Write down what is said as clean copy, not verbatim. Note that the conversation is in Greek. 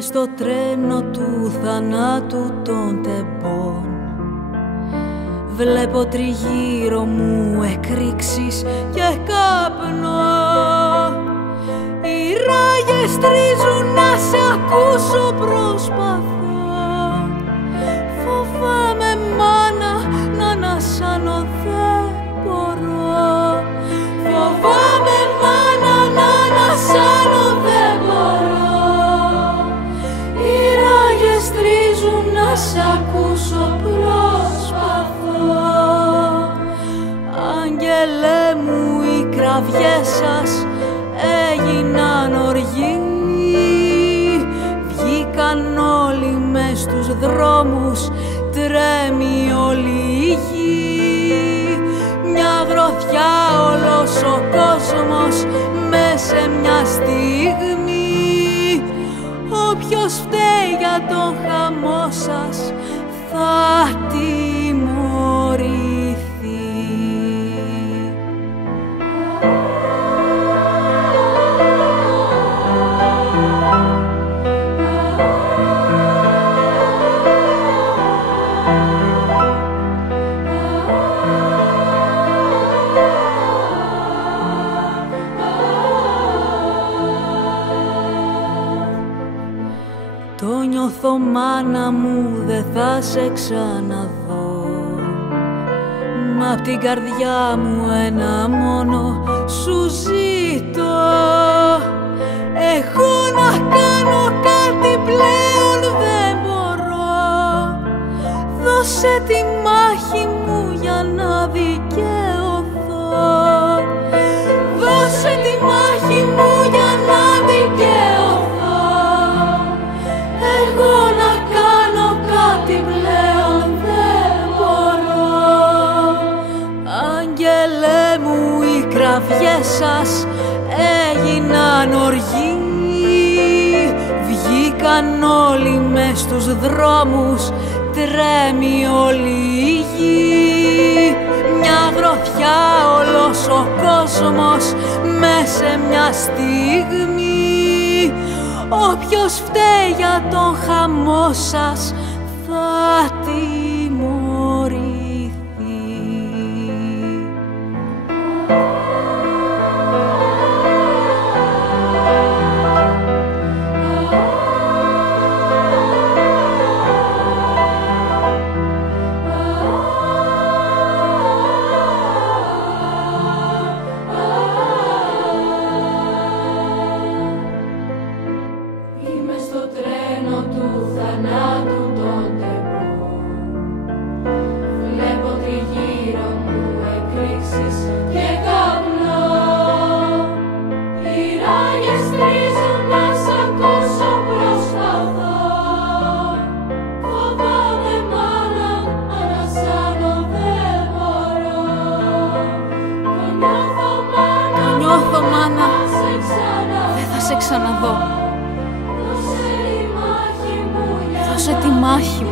Είμαι στο τρένο του θανάτου των τεμπών. Βλέπω τριγύρω μου εκρήξεις και καπνό. Οι ράγες τρίζουν να σε ακούσω, προσπαθώ. Φοβάμαι μάνα να ανασάνω, δεν μπορώ. Φοβάμαι μάνα να ανασάνω, δεν μπορώ. Οι ράγες τρίζουν να σε ακούσω, προσπαθώ. Άγγελέ μου, οι κραυγές σας έγιναν οργή. Βγήκαν όλοι μες στους δρόμους, τρέμει όλη η γη. Μια γροθιά όλος ο κόσμος μες σε μια στιγμή. Όποιος φταίει για τον χαμό σας θα τιμωρηθεί. Το νιώθω μάνα μου, δεν θα σε ξαναδώ. Μα απ' την καρδιά μου ένα μόνο σου ζητώ. Εγώ να κάνω κάτι πλέον δεν μπορώ. Δώσε τη μάχη μου για να δικαιωθώ. Δώσε τη μάχη μου για να δικαιωθώ. Εγώ να κάνω κάτι πλέον δεν μπορώ. Άγγελέ μου, οι κραυγές σας έγιναν οργή. Βγήκαν όλοι μες στους δρόμους, τρέμει όλη η γη. Μια γροθιά όλος ο κόσμος μες σε μια στιγμή. Όποιος φταίει για τον χαμό σας θα τιμωρηθεί. Ξαναδώ. Δώσε τη μάχη μου